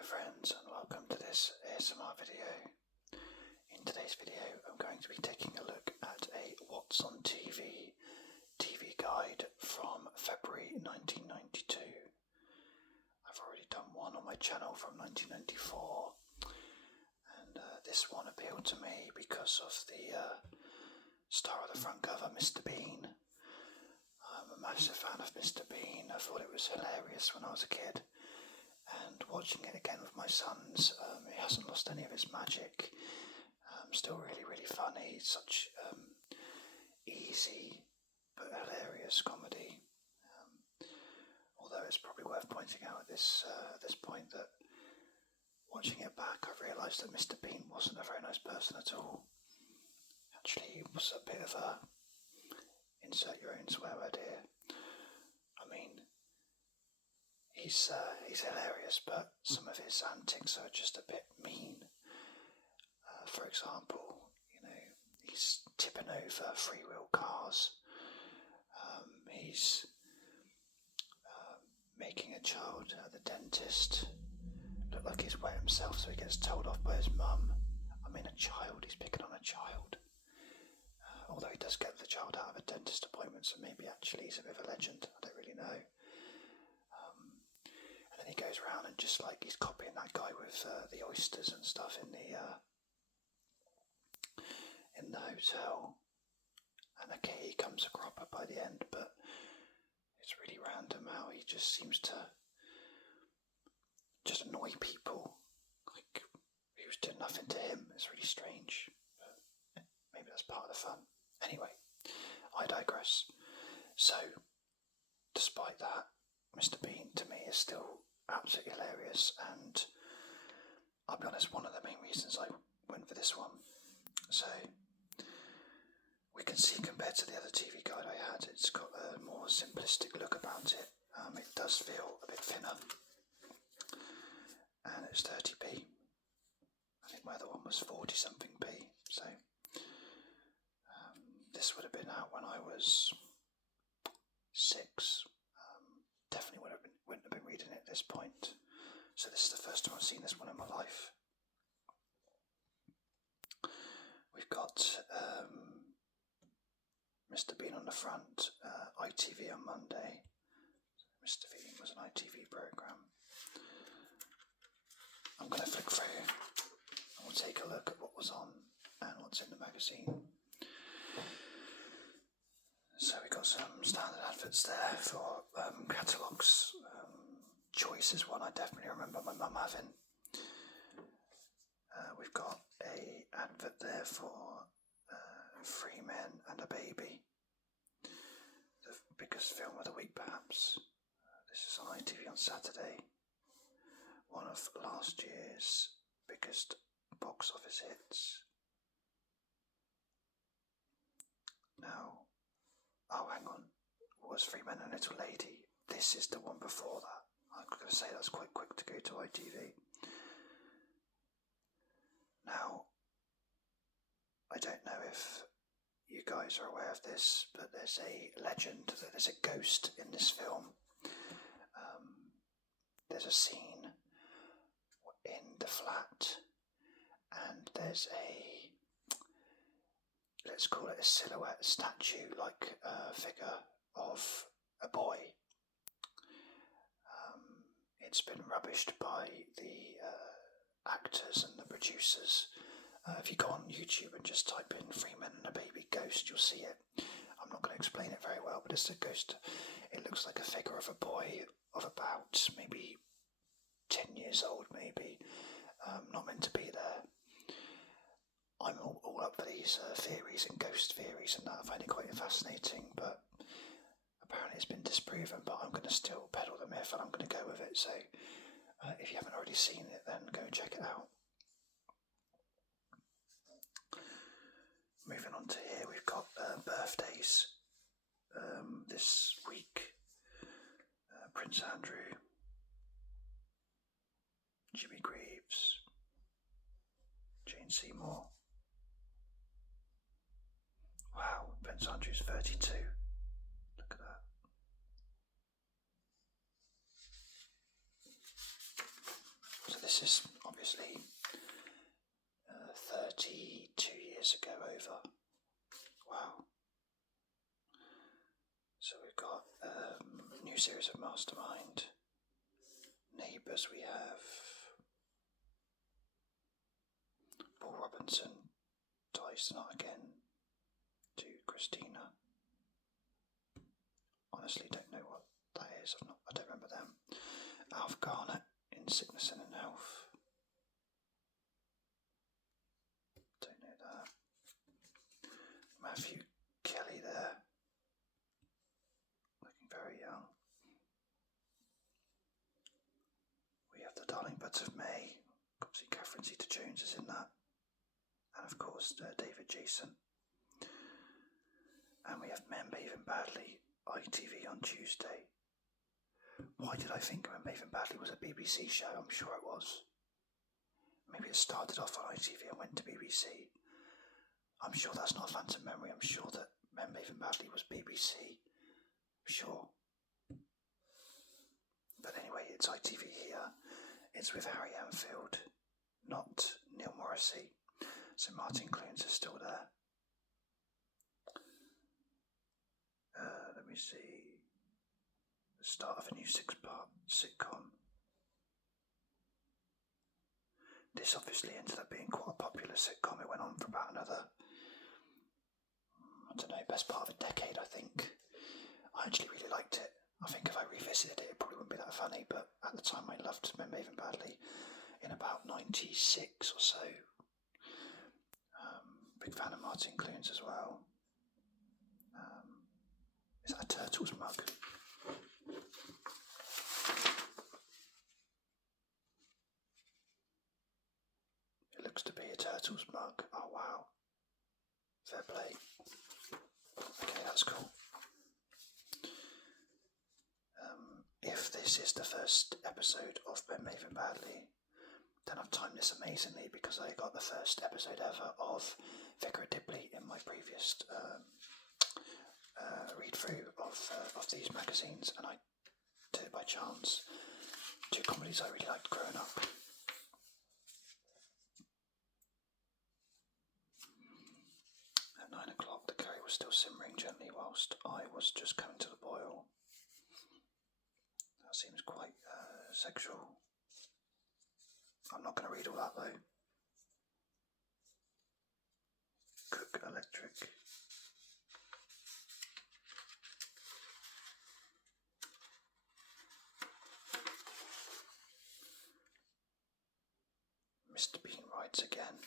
my friends, and welcome to this ASMR video. In today's video I'm going to be taking a look at a What's on TV guide from February 1992. I've already done one on my channel from 1994, and this one appealed to me because of the star of the front cover, Mr. Bean. I'm a massive fan of Mr. Bean. I thought it was hilarious when I was a kid, and watching it again with my sons, it hasn't lost any of its magic. Still really funny. Such easy but hilarious comedy. Although it's probably worth pointing out at this point that watching it back, I've realised that Mr. Bean wasn't a very nice person at all. Actually, he was a bit of a insert your own swear word here. I mean, he's hilarious, but some of his antics are just a bit mean. For example, he's tipping over free-wheel cars. He's making a child at the dentist look like he's wet himself, so he gets told off by his mum. I mean, a child, he's picking on a child. Although he does get the child out of a dentist appointment, so maybe actually he's a bit of a legend. I don't really know. And then he goes around and just like he's copying that guy with the oysters and stuff in the hotel. And okay, he comes a cropper by the end, but it's really random how he just seems to just annoy people. Like, he was doing nothing to him. It's really strange. But maybe that's part of the fun. Anyway, I digress. So, despite that, Mr. Bean to me is still absolutely hilarious, and I'll be honest, one of the main reasons I went for this one. So, we can see compared to the other TV guide I had, it's got a more simplistic look about it. It does feel a bit thinner, and it's 30p. I think my other one was 40 something p, so this would have been out when I was 6. Definitely wouldn't have been reading it at this point. So this is the first time I've seen this one in my life. We've got Mr. Bean on the front, ITV on Monday. Mr. Bean was an ITV programme. I'm going to flick through and we'll take a look at what was on and what's in the magazine. So we got some standard adverts there for catalogues. Choice is one I definitely remember my mum having. We've got a advert there for Three Men and a Baby, the biggest film of the week perhaps. This is on ITV on Saturday. One of last year's biggest box office hits. Now, oh hang on, was Three Men and a Little Lady. This is the one before that. I'm going to say that's quite quick to go to ITV. Now, I don't know if you guys are aware of this, but there's a legend that there's a ghost in this film. There's a scene in the flat, and there's let's call it a silhouette statue-like figure of a boy. It's been rubbished by the actors and the producers. If you go on YouTube and just type in Three Men and a Baby Ghost, you'll see it. I'm not going to explain it very well, but it's a ghost. It looks like a figure of a boy of about maybe 10 years old, maybe. Not meant to be there. I'm all up for these theories and ghost theories and that. I find it quite fascinating, but apparently it's been disproven, but I'm going to still peddle the myth and I'm going to go with it. So if you haven't already seen it, then go and check it out. Moving on to here, we've got birthdays this week. Prince Andrew, Jimmy Greaves, Jane Seymour. Wow, Prince Andrew's 32. Look at that. this is obviously 32 years ago over. Wow. So we've got a new series of Mastermind. Neighbours we have. Paul Robinson dies not again to Christina. Honestly don't know what that is. I don't remember them. Alf Garnett in Sickness and in Health. Don't know that. Matthew Kelly there. Looking very young. We have The Darling Buds of May. Obviously Catherine Zeta-Jones is in that. And of course David Jason. And we have Men Behaving Badly, ITV on Tuesday. Why did I think Men Behaving Badly was a BBC show? I'm sure it was. Maybe it started off on ITV and went to BBC. I'm sure that's not a phantom memory. I'm sure that Men Behaving Badly was BBC. I'm sure. But anyway, it's ITV here. It's with Harry Enfield, not Neil Morrissey. So Martin Clunes is still there. Let me see. The start of a new 6-part sitcom. This obviously ended up being quite a popular sitcom. It went on for about another, I don't know, best part of a decade, I think. I actually really liked it. I think if I revisited it, it probably wouldn't be that funny, but at the time I loved Men Behaving Badly in about 96 or so. Big fan of Martin Clunes as well. Is that a Turtles mug? It looks to be a Turtles mug. Oh wow. Fair play. Okay, that's cool. If this is the first episode of Men Behaving Badly, then I've timed this amazingly because I got the first episode ever of Vicar of Dibley in my previous read through of these magazines, and I did it by chance. 2 comedies I really liked growing up. At 9 o'clock, the curry was still simmering gently whilst I was just coming to the boil. That seems quite sexual. I'm not going to read all that though. Cook Electric. Mr. Bean writes again.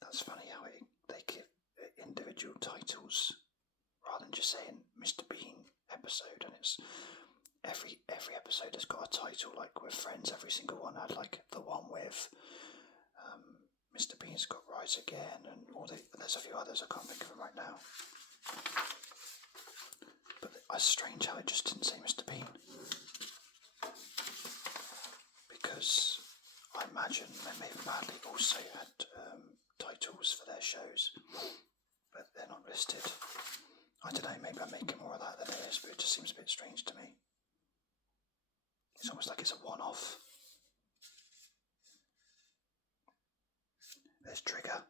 That's funny how they give individual titles rather than just saying Mr. Bean episode, and it's every episode has got a title. Like with Friends, every single one had like the one with Mr. Bean's got Rise Again, and there's a few others I can't think of them right now. But it's strange how it just didn't say Mr. Bean. Because I imagine Men Behaving Badly also had titles for their shows, but they're not listed. I don't know, maybe I'm making more of that than it is, but it just seems a bit strange to me. It's almost like it's a one-off. There's Trigger,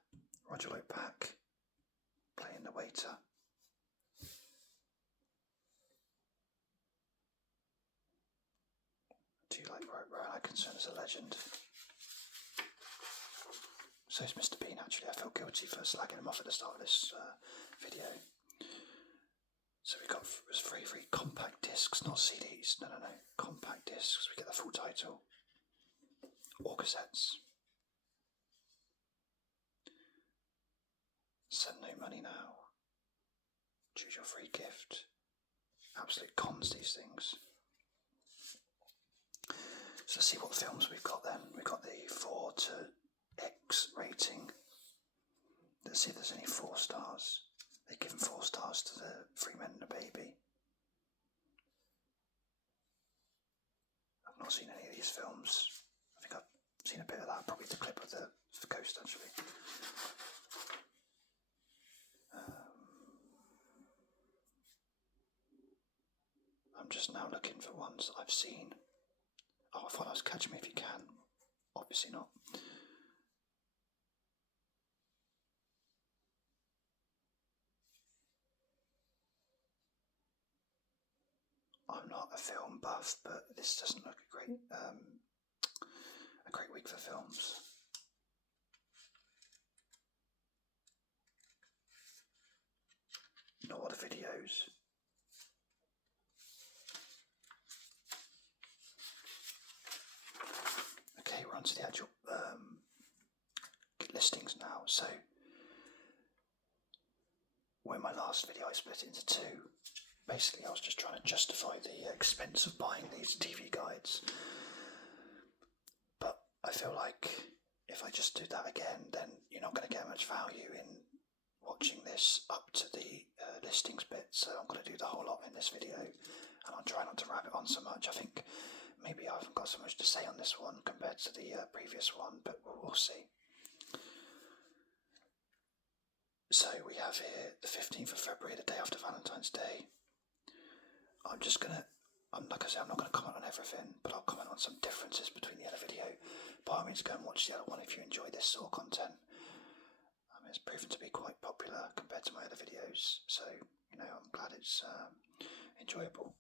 Roger Lloyd Pack, playing the waiter. Do you like Rowan Atkinson as a legend? So is Mr. Bean, actually. I felt guilty for slagging him off at the start of this video. So we got free compact discs, not CDs. No. Compact discs. We get the full title. Or cassettes. Send no money now. Choose your free gift. Absolute cons, these things. So let's see what films we've got then. We've got the 4 to X rating. Let's see if there's any 4 stars. They've given 4 stars to the 3 Men and a Baby. I've not seen any of these films. I think I've seen a bit of that, probably the clip of the coast actually. I'm just now looking for ones that I've seen Oh, I thought I was Catch Me If You Can. Obviously not. I'm not a film buff, but this doesn't look a great week for films. Nor the videos. Okay, we're on to the actual listings now. So, when my last video I split it into two. Basically, I was just trying to justify the expense of buying these TV guides. But I feel like if I just do that again, then you're not going to get much value in watching this up to the listings bit. So I'm going to do the whole lot in this video, and I'll try not to wrap it on so much. I think maybe I haven't got so much to say on this one compared to the previous one, but we'll see. So we have here the 15th of February, the day after Valentine's Day. Like I say, I'm not going to comment on everything, but I'll comment on some differences between the other video. By all means, go and watch the other one if you enjoy this sort of content. It's proven to be quite popular compared to my other videos, so I'm glad it's enjoyable.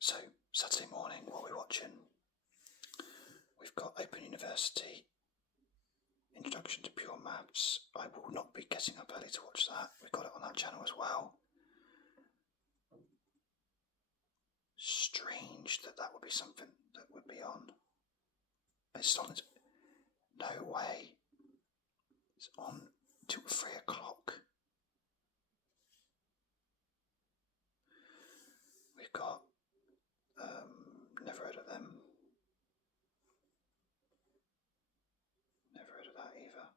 So Saturday morning, what are we watching? We've got Open University, Introduction to Pure Maths. I will not be getting up early to watch that. We've got it on that channel as well. Strange that would be something that would be on. It's on. No way. It's on till 3 o'clock. We've got never heard of them. Never heard of that either.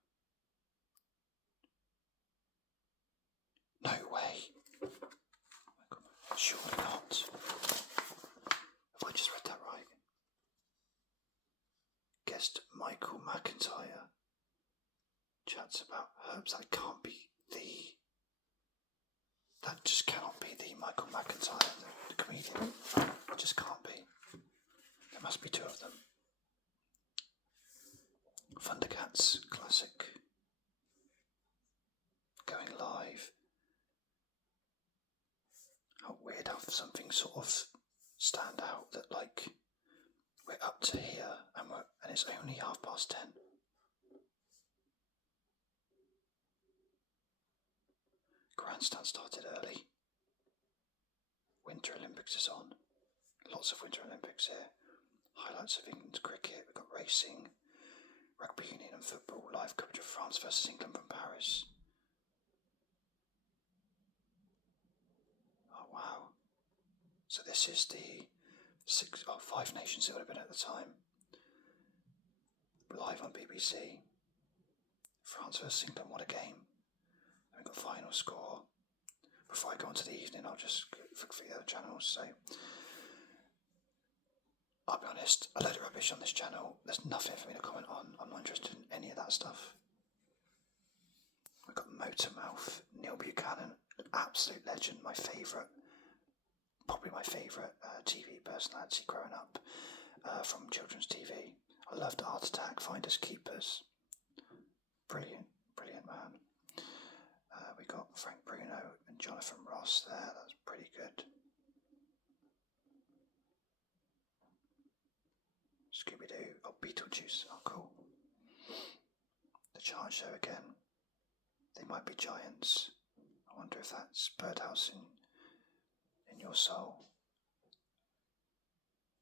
No way. Surely not. Have I just read that right? Guest Michael McIntyre chats about herbs. That just cannot be the Michael McIntyre, the comedian. It just can't be. There must be two of them. Thundercats classic. Going live. How weird how something sort of stand out that we're up to here and it's only 10:30. Grandstand started early. Winter Olympics is on. Lots of Winter Olympics here. Highlights of England's cricket. We've got racing, rugby union and football. Live coverage of France versus England from Paris. Oh wow. So this is the 5 nations it would have been at the time. Live on BBC. France versus England, what a game. We've got final score. Before I go on to the evening, I'll just flick through the other channels. So, I'll be honest, a load of rubbish on this channel. There's nothing for me to comment on. I'm not interested in any of that stuff. We've got Motormouth, Neil Buchanan, an absolute legend, probably my favourite TV personality growing up from children's TV. I loved Art Attack, Finders Keepers. Brilliant man. We got Frank Bruno and Jonathan Ross there. That's pretty good. Scooby-Doo. Oh, Beetlejuice. Oh, cool. The Chart Show again. They might be giants. I wonder if that's Birdhouse in your soul.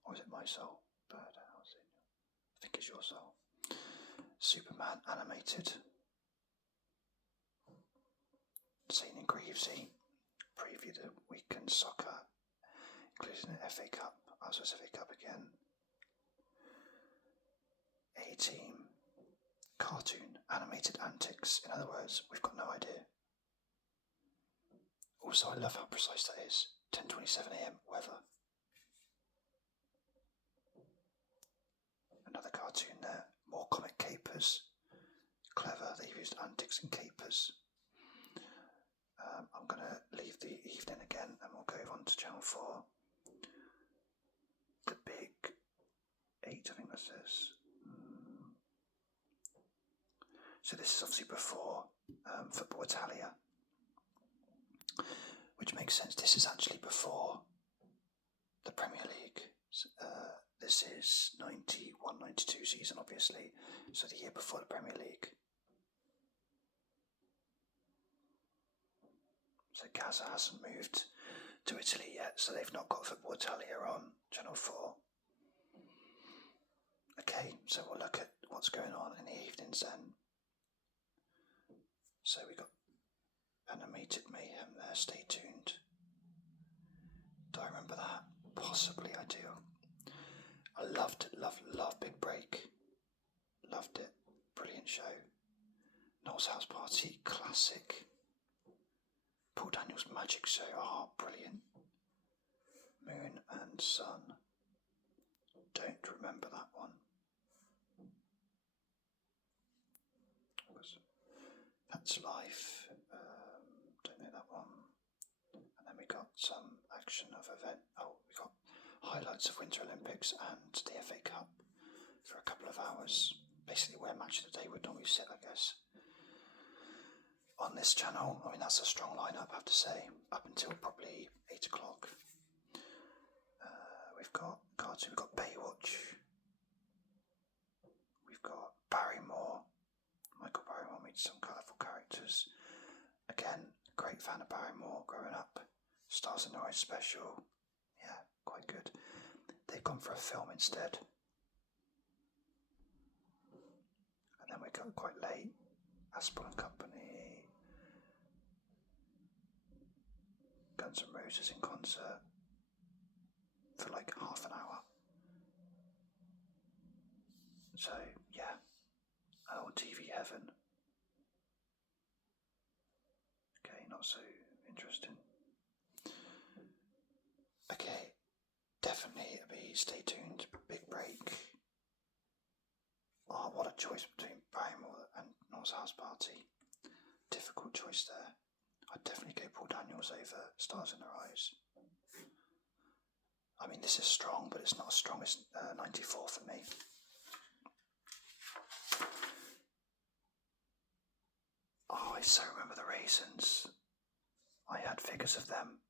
Or is it my soul? Birdhouse I think it's your soul. Superman animated. Seen in Greavesy. Preview the weekend soccer, including the FA Cup. Also FA Cup again. A-Team. Cartoon. Animated antics. In other words, we've got no idea. Also, I love how precise that is. 10:27 AM weather. Another cartoon there. More comic capers. Clever, they've used antics and capers. I'm going to leave the evening again and we'll go on to channel 4. The big What's this? So this is obviously before Football Italia, which makes sense. This is actually before the Premier League. This is 91-92 season, obviously, so the year before the Premier League. So Gaza hasn't moved to Italy yet, so they've not got Football Italia on Channel 4. Okay, so we'll look at what's going on in the evenings then. So we got Animated Mayhem there, stay tuned. Do I remember that? Possibly I do. I loved Big Break. Loved it. Brilliant show. Noel's House Party, classic. Paul Daniels' Magic Show, brilliant. Moon and Sun. Don't remember that one. That's Life. Don't know that one. And then we got some action of event. We got highlights of Winter Olympics and the FA Cup for a couple of hours. Basically where Match of the Day would normally sit, I guess. On this channel, I mean, that's a strong lineup, I have to say, up until probably 8 o'clock. We've got cartoon, we've got Baywatch. We've got Barrymore. Michael Barrymore meets some colourful characters. Again, great fan of Barrymore growing up. Stars in the Rise special. Yeah, quite good. They've gone for a film instead. And then we got quite late. Aspel and Company. Guns N' Roses in concert. For like half an hour. So, yeah. Oh, TV Heaven. Okay, not so interesting. Okay, definitely stay tuned. Big Break. Oh, what a choice between Barrymore and Noel's House Party. Difficult choice there. I'd definitely go Paul Daniels over Stars in Their Eyes. I mean, this is strong, but it's not as strong as 94 for me. Oh, I so remember the Raisins. I had figures of them.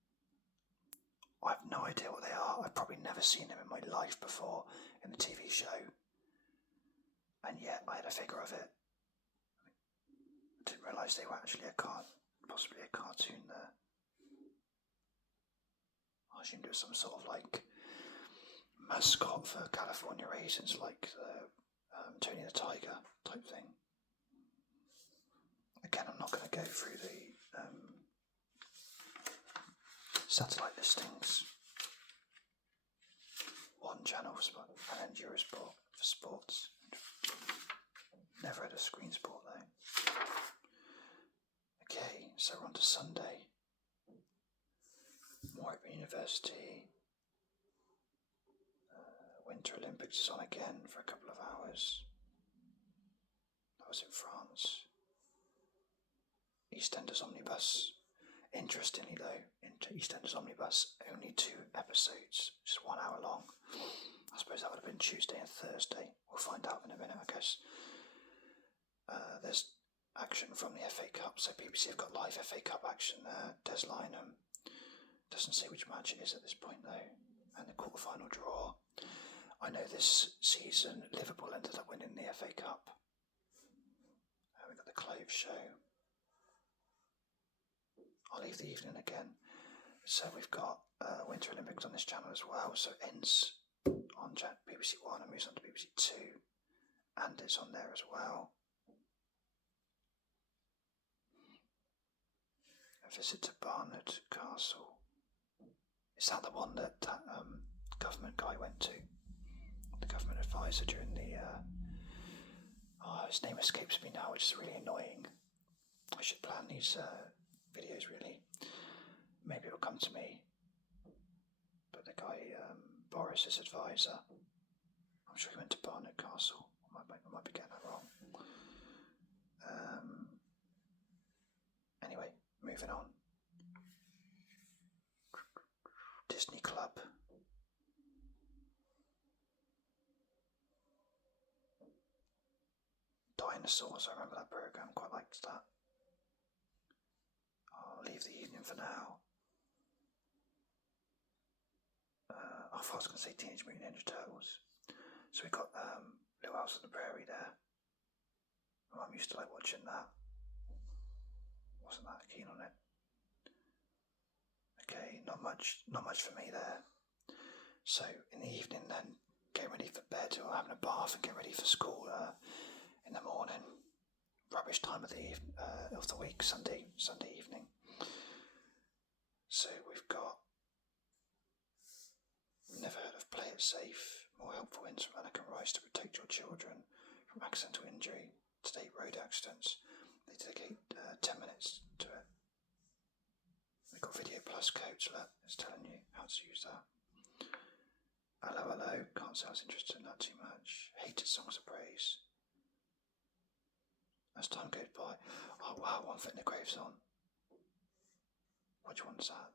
I have no idea what they are. I've probably never seen them in my life before in the TV show. And yet I had a figure of it. I didn't realise they were actually possibly a cartoon there. I assumed it was some sort of like mascot for California Raisins, like the Tony the Tiger type thing. Again, I'm not going to go through the satellite listings. One channel for sport, and then Eurosport for sports. Never had a screen sport though. Okay, so we're on to Sunday. Moorhaven University. Winter Olympics is on again for a couple of hours. That was in France. EastEnders Omnibus. Interestingly though, EastEnders Omnibus, only 2 episodes, just 1 hour long. I suppose that would have been Tuesday and Thursday. We'll find out in a minute, I guess. There's action from the FA Cup, so BBC have got live FA Cup action there. Des Lynam doesn't say which match it is at this point though, and the quarter-final draw. I know this season Liverpool ended up winning the FA Cup. We've got the Clove Show. I'll leave the evening again. So we've got Winter Olympics on this channel as well, so it ends on BBC One and moves on to BBC Two, and it's on there as well. A visit to Barnard Castle. Is that the one that government guy went to? The government advisor during the... his name escapes me now, which is really annoying. I should plan these videos really. Maybe it'll come to me. But the guy, Boris's advisor, I'm sure he went to Barnard Castle. I might be getting that wrong. Anyway, moving on. Disney Club. Dinosaurs, I remember that programme, quite liked that. I'll leave the evening for now. I thought I was going to say Teenage Mutant Ninja Turtles. So we got Little House on the Prairie there. My mum used to like watching that. Wasn't that keen on it. Okay, not much for me there. So in the evening then, getting ready for bed or having a bath and getting ready for school in the morning. Rubbish time of the week, Sunday evening. So we've got Never Heard of Play It Safe, more helpful hints from Anneka Rice to protect your children from accidental injury to date road accidents. They dedicate 10 minutes to it. We've got Video Plus Coach, it's telling you how to use that. Hello, can't say I was interested in that too much. Hated Songs of Praise. As time goes by, oh wow, One Foot in the Grave Song. Which one's that?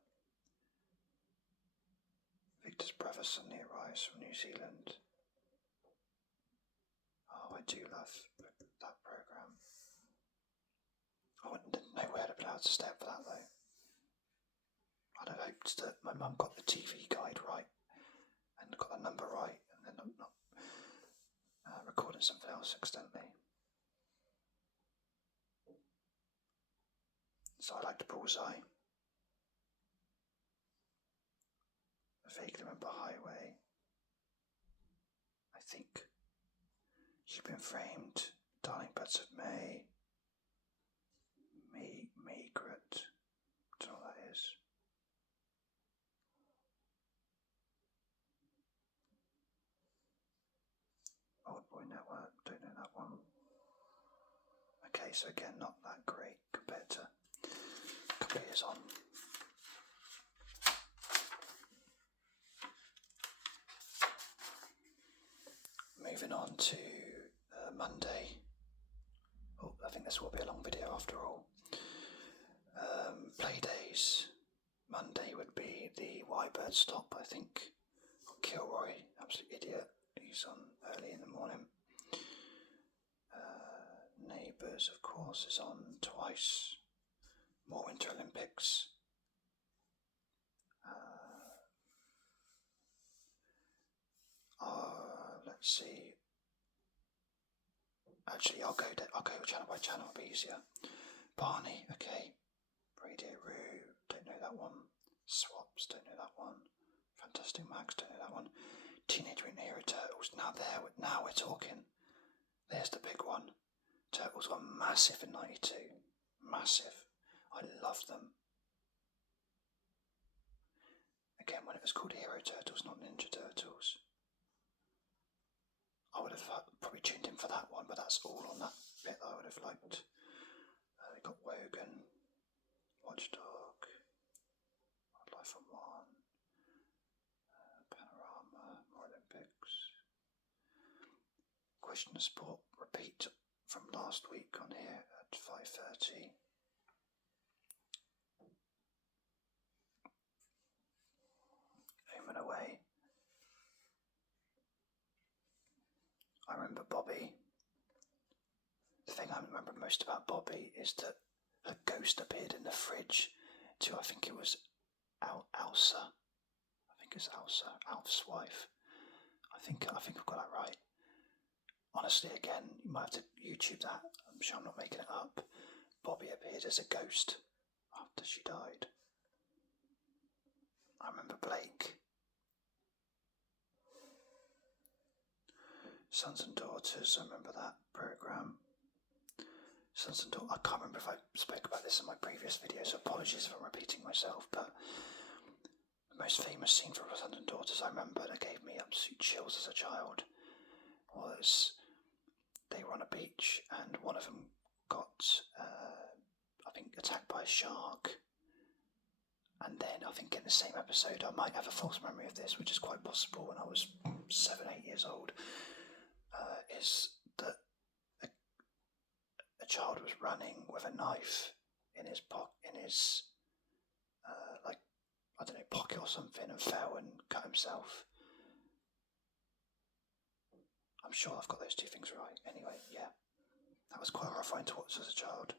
Victor's brother suddenly arrives from New Zealand. Oh, I do love that programme. I didn't know where to be allowed to stay up for that though. I'd have hoped that my mum got the TV guide right and got the number right, and then not recording something else accidentally. So I liked Bullseye. I vaguely remember Highway. I think You've Been Framed, Darling Buds of May, Maigret. Don't know what that is. Old Boy Network, don't know that one. Okay, so again, not that great compared to a couple of years on. Moving on to Monday. Oh, I think this will be a long video after all. Playdays. Monday would be the Why Birds Stop, I think. Kilroy, absolute idiot. He's on early in the morning. Neighbours, of course, is on twice. More Winter Olympics. Let's see. Actually, I'll go channel by channel, it'll be easier. Barney, okay. Radio Roo, don't know that one. Swaps, don't know that one. Fantastic Max, don't know that one. Teenage Mutant Ninja Turtles, now we're talking. There's the big one. Turtles were massive in 92. Massive. I loved them. Again, when it was called Hero Turtles, not Ninja Turtles. I would have probably tuned in for that one, but that's all on that bit that I would have liked. We got Wogan, Watchdog, Wildlife on One, Panorama, more Olympics. Question of Sport, repeat from last week on here at 5:30. Home and Away. I remember Bobby. The thing I remember most about Bobby is that a ghost appeared in the fridge to, I think it was Elsa. I think it's Elsa, Alf's wife. I think I've got that right. Honestly, again, you might have to YouTube that. I'm sure I'm not making it up. Bobby appeared as a ghost after she died. I remember Blake. Sons and Daughters, I remember that programme. Sons and Daughters, I can't remember if I spoke about this in my previous video, so apologies if I'm repeating myself, but the most famous scene from Sons and Daughters I remember that gave me absolute chills as a child was they were on a beach and one of them got, I think, attacked by a shark. And then I think in the same episode, I might have a false memory of this, which is quite possible when I was 7-8 years old, is that a child was running with a knife in his like, I don't know, pocket or something, and fell and cut himself. I'm sure I've got those two things right. Anyway, yeah, That was quite horrifying to watch as a child.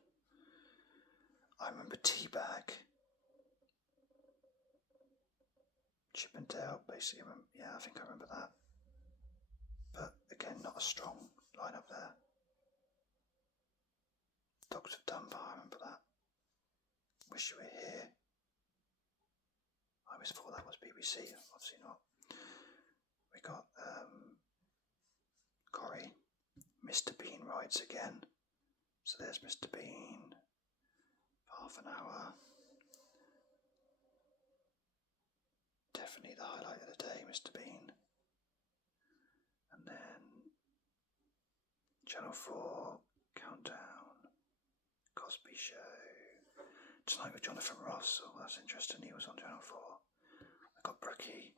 I remember Teabag. Chip and Dale, basically. Yeah, I think I remember that. But again, not a strong lineup there. Dogs of Dunbar, I remember that. Wish You Were Here. I always thought that was BBC, obviously not. We got Corrie. Mr. Bean rides again. So there's Mr. Bean. Half an hour. Definitely the highlight of the day, Mr. Bean. And then Channel 4, Countdown, Cosby Show. Tonight with Jonathan Ross. Oh, that's interesting. He was on Channel 4. I got Brookie.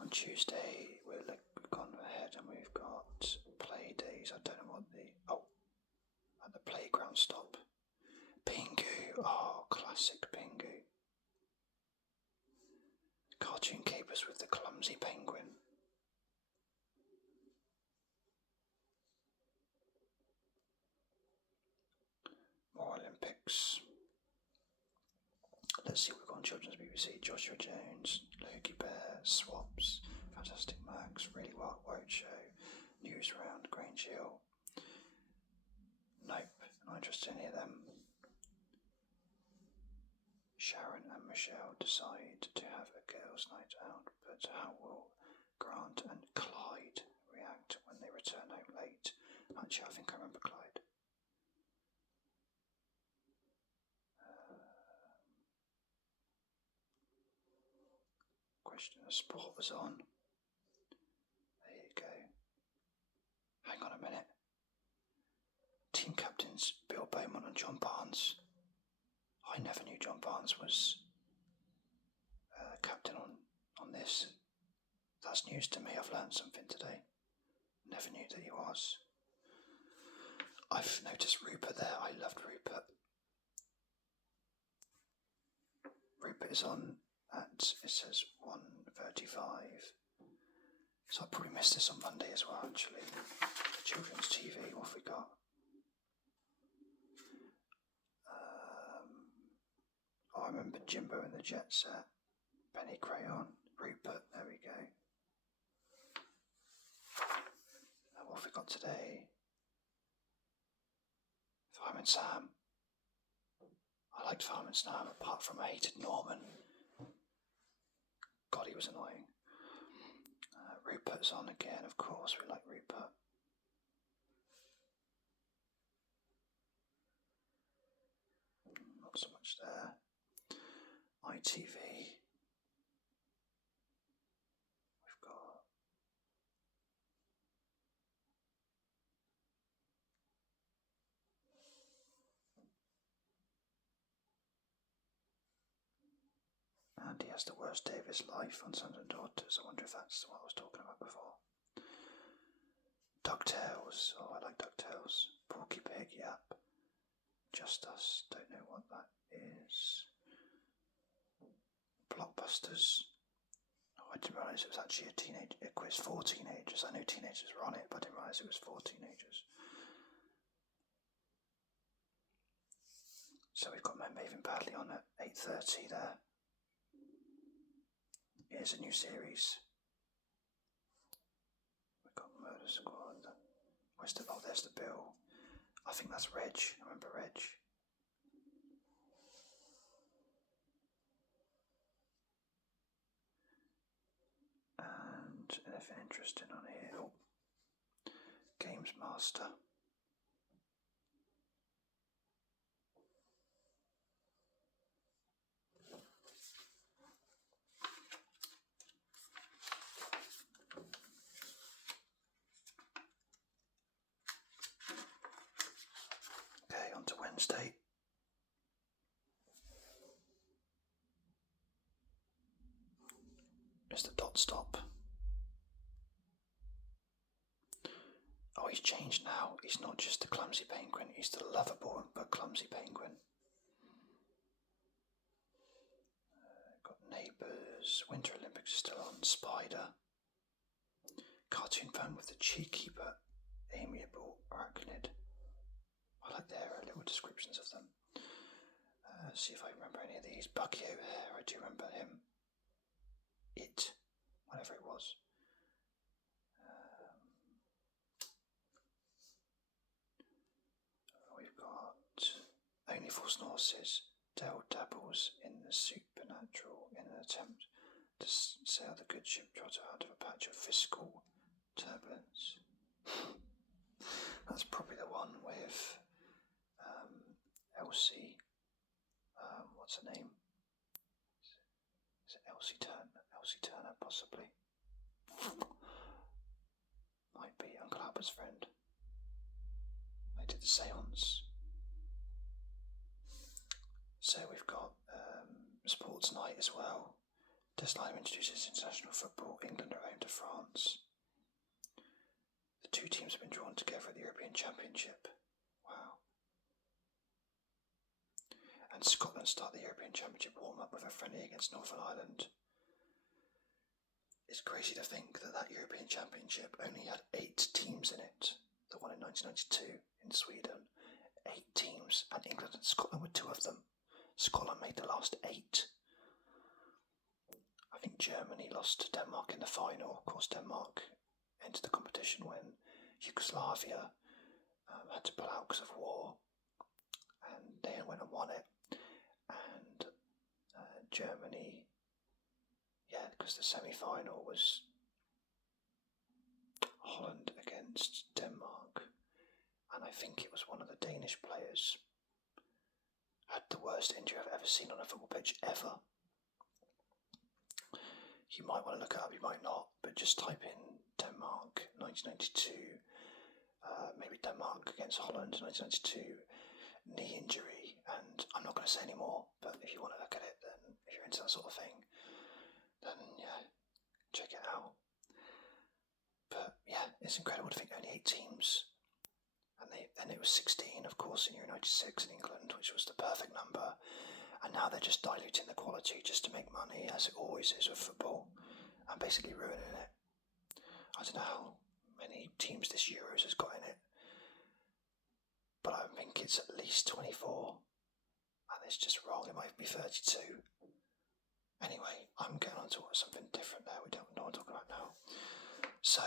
On Tuesday, we've gone ahead and we've got play days. I don't know what at the playground stop. Pingu. Oh, classic Pingu. Cartoon Capers with the clumsy penguin. More Olympics. Let's see what we've got on Children's BBC. Joshua Jones, Logie Bear, Swaps, Fantastic Max, Really Wild Road Show, News Round, Grange Hill. Nope, not interested in any of them. Sharon and Michelle decide to have a girls' night out, but how will Grant and Clyde react when they return home late? Actually, I think I remember Clyde. Question of Sport was on. There you go. Hang on a minute. Team captains Bill Beaumont and John Barnes. I never knew John Barnes was captain on this. That's news to me. I've learned something today. Never knew that he was. I've noticed Rupert there. I loved Rupert. Rupert is on at, it says 1:35. So I probably missed this on Monday as well, actually. Children's TV, what have we got? I remember Jimbo and the Jet Set. Penny Crayon. Rupert, there we go. What have we got today? Fireman Sam. I liked Fireman Sam, apart from I hated Norman. God, he was annoying. Rupert's on again, of course, we like Rupert. Not so much there. ITV. We've got and he has the worst day of his life on Sons and Daughters. I wonder if that's what I was talking about before. DuckTales. Oh, I like DuckTales. Porky Pig, yep. Just Us. Don't know what that is. Blockbusters. Oh, I didn't realise it was actually a quiz for teenagers. I knew teenagers were on it, but I didn't realise it was for teenagers. So we've got Men Behaving Badly on at 8:30 there. Here's a new series. We've got Murder Squad. There's the bill. I think that's Reg. I remember Reg. And anything interesting on here? Oh. Games Master. Okay, on to Wednesday. It's the Dot Stop. Oh, he's changed now. He's not just the clumsy penguin, he's the lovable but clumsy penguin. Got Neighbours. Keepers. Winter Olympics is still on. Spider. Cartoon phone with the cheeky but amiable arachnid. I like their little descriptions of them. See if I remember any of these. Bucky O'Hare, I do remember him. It, whatever it was. We've got Only Fools and Horses. Dale dabbles in the supernatural in an attempt to sail the good ship Trotter out of a patch of fiscal turbulence. That's probably the one with Elsie. What's her name? Is it Elsie Turner? Elsie Turner, possibly. Might be Uncle Albert's friend. They did the seance. So we've got Sports Night as well. Desline introduces international football. England are home to France. The two teams have been drawn together at the European Championship. Wow. And Scotland start the European Championship warm-up with a friendly against Northern Ireland. It's crazy to think that European Championship only had 8 teams in it. The one in 1992 in Sweden. 8 teams, and England and Scotland were 2 of them. Scotland made the last 8. I think Germany lost to Denmark in the final. Of course, Denmark entered the competition when Yugoslavia had to pull out because of war, and they went and won it. And Germany, because the semi-final was Holland against Denmark, and I think it was one of the Danish players had the worst injury I've ever seen on a football pitch ever. You might want to look it up, you might not, but just type in Denmark 1992, maybe Denmark against Holland 1992 knee injury, and I'm not going to say any more, but if you want to look at it, then if you're into that sort of thing, then check it out. But it's incredible to think only 8 teams, and then it was 16, of course, in Euro 96 in England, which was the perfect number, and now they're just diluting the quality just to make money, as it always is with football, and basically ruining it. I don't know how many teams this Euros has got in it, but I think it's at least 24, and it's just wrong. It might be 32. Anyway, I'm getting on to something different there. We don't know what I'm talking about now. So,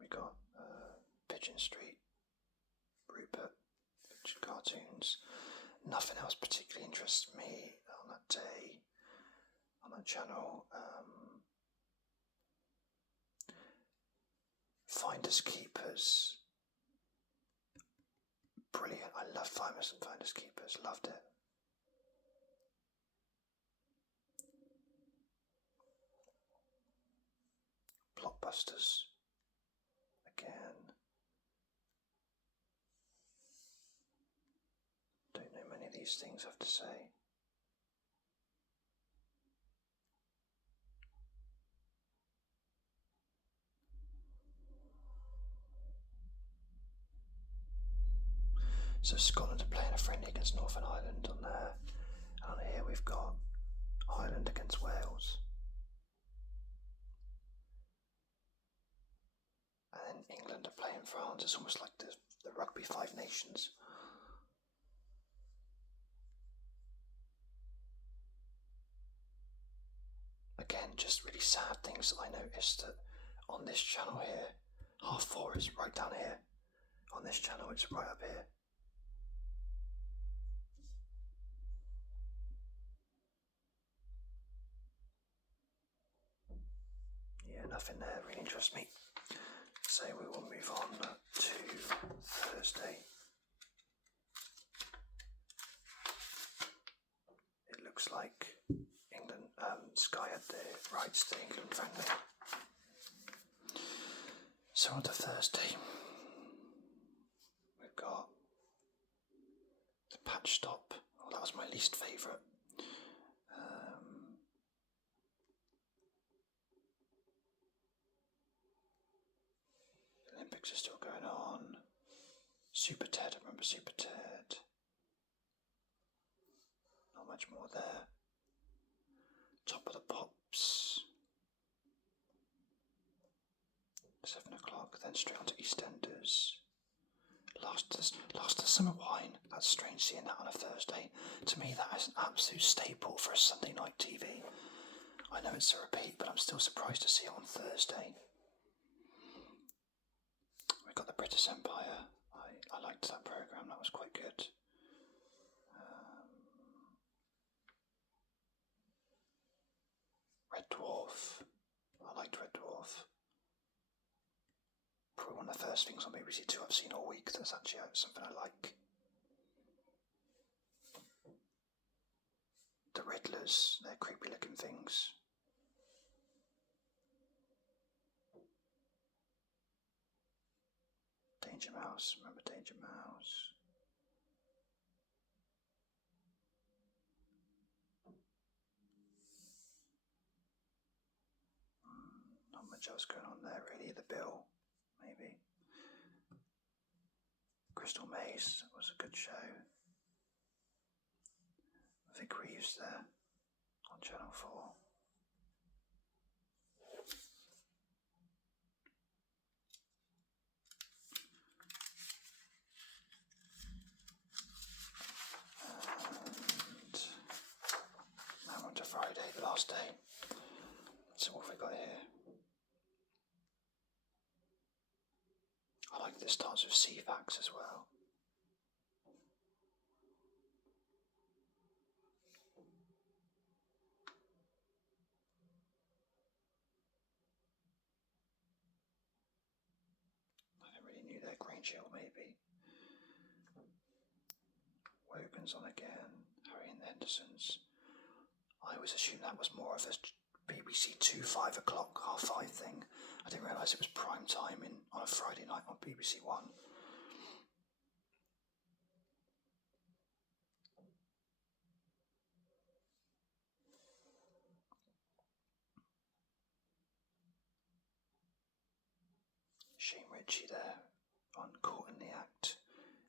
we got Pigeon Street, Rupert, Pigeon cartoons. Nothing else particularly interests me on that day, on that channel. Finders Keepers. Brilliant. I love Finders Keepers. Loved it. Blockbusters. Again. Don't know many of these things I have to say. So Scotland are playing a friendly against Northern Ireland on there. And on here we've got Ireland against Wales. And then England are playing France. It's almost like the Rugby 5 Nations. Again, just really sad things that I noticed that on this channel here, 4:30 is right down here. On this channel it's right up here. Nothing there really interests me. So we will move on to Thursday. It looks like England, Sky had the rights to England friendly. So on to Thursday, we've got the patch stop. Well, that was my least favourite. Olympics are still going on. Super Ted, I remember Super Ted. Not my much more there. Top of the Pops. 7 o'clock, then straight on to EastEnders. Last of the Summer Wine. That's strange seeing that on a Thursday. To me, that is an absolute staple for a Sunday night TV. I know it's a repeat, but I'm still surprised to see it on Thursday. We got the British Empire. I liked that programme, that was quite good. Red Dwarf. I liked Red Dwarf. Probably one of the first things on BBC Two I've seen all week that's actually something I like. The Riddlers, they're creepy looking things. Danger Mouse, remember Danger Mouse? Not much else going on there really. The Bill, maybe. Crystal Maze was a good show. Vic Reeves there on Channel 4. And now on to Friday, the last day. So what have we got here? I like this starts with CFAX as well. I don't really knew that. Grange Hill maybe. Wogan's on again. Harry and the Hendersons. I always assumed that was more of a BBC Two 5 o'clock, 5:30 thing. I didn't realise it was prime time on a Friday night on BBC One. Shane Ritchie there on Caught in the Act.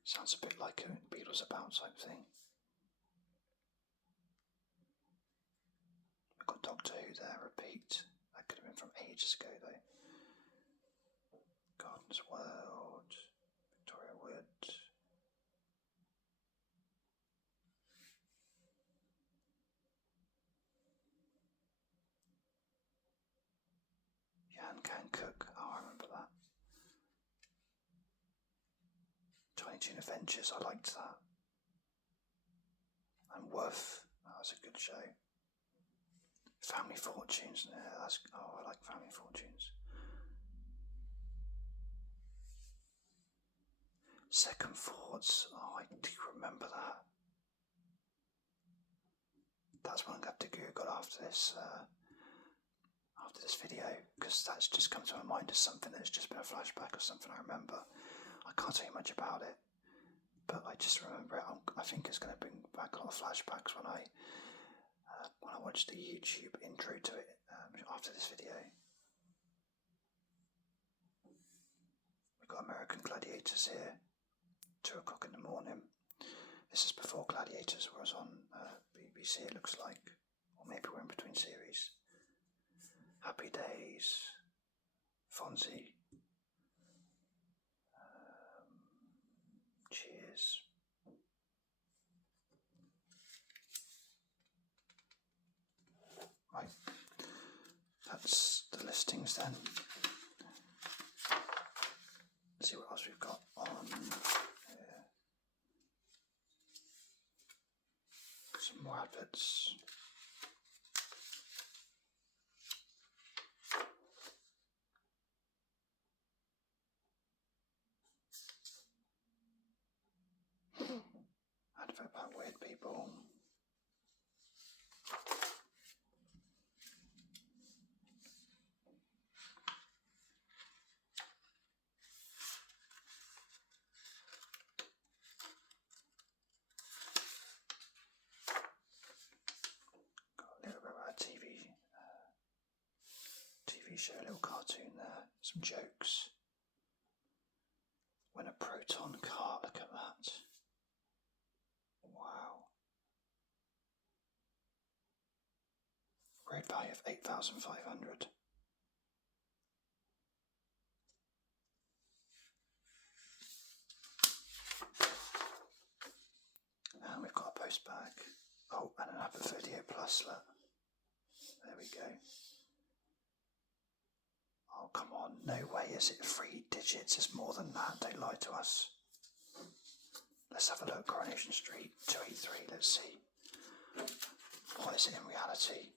Sounds a bit like a Beatles About type thing. We've got Doctor Who there, repeat. That could have been from ages ago though. Garden's World, Victoria Wood. Jan Can Cook, oh I remember that. 22 Adventures, I liked that. And Worth, that was a good show. Family Fortunes, yeah, I like Family Fortunes. Second Thoughts, oh I do remember that. That's one I'm going to have to Google after this video, because that's just come to my mind as something that's just been a flashback or something I remember. I can't tell you much about it, but I just remember it. I think it's going to bring back a lot of flashbacks when I watch the YouTube intro to it after this video. We've got American Gladiators here, 2 o'clock in the morning. This is before Gladiators was on BBC, it looks like, or maybe we're in between series. Happy Days, Fonzie, Cheers. Right, that's the listings then. Let's see what else we've got on here. Some more adverts. Advert about weird people. Got a little bit about a TV show, a little cartoon there, some jokes. When a proton car, look at that. Wow. of 8,500. And we've got a post bag. Oh, and an Apple Video Plus. There we go. Oh, come on. No way is it 3 digits. It's more than that. Don't lie to us. Let's have a look. Coronation Street 283. Let's see. What is it in reality?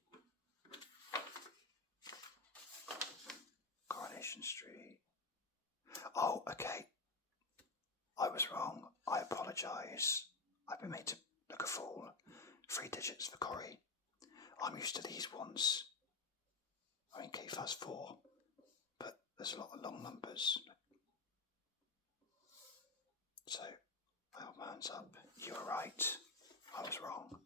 Coronation Street. Oh, okay. I was wrong. I apologise. I've been made to look a fool. 3 digits for Corrie. I'm used to these ones. I mean, KFAS 4. But there's a lot of long numbers. So, I hold my hands up. You were right. I was wrong.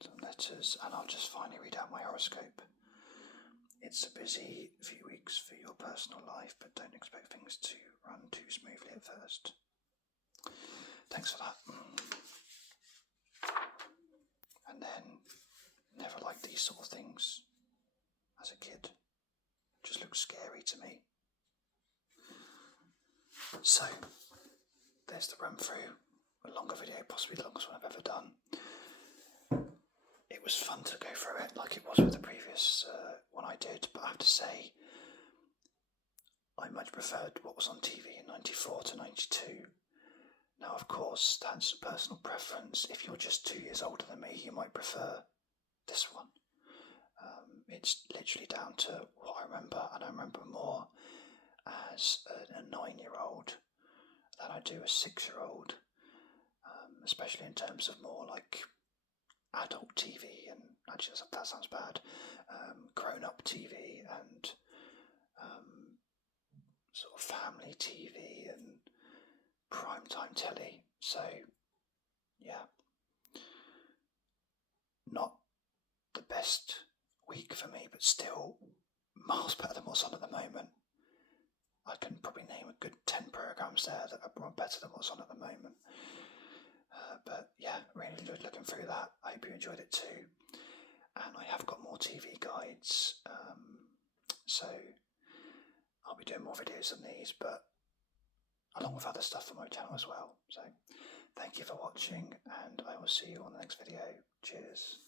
Some letters, and I'll just finally read out my horoscope. It's a busy few weeks for your personal life, but don't expect things to run too smoothly at first. Thanks for that. And then, never liked these sort of things as a kid. Just looked scary to me. So, there's the run through. A longer video, possibly the longest one I've ever done. It was fun to go through it like it was with the previous one I did, but I have to say I much preferred what was on TV in 94 to 92. Now, of course, that's a personal preference. If you're just 2 years older than me, you might prefer this one. It's literally down to what I remember, and I remember more as a 9-year-old than I do a 6-year-old, especially in terms of more like adult TV, and actually that sounds bad, grown-up TV and sort of family TV and primetime telly. So, yeah, not the best week for me, but still miles better than what's on at the moment. I can probably name a good 10 programmes there that are better than what's on at the moment. But yeah, really enjoyed looking through that. I hope you enjoyed it too. And I have got more TV guides, so I'll be doing more videos than these, but along with other stuff on my channel as well. So thank you for watching, and I will see you on the next video. Cheers.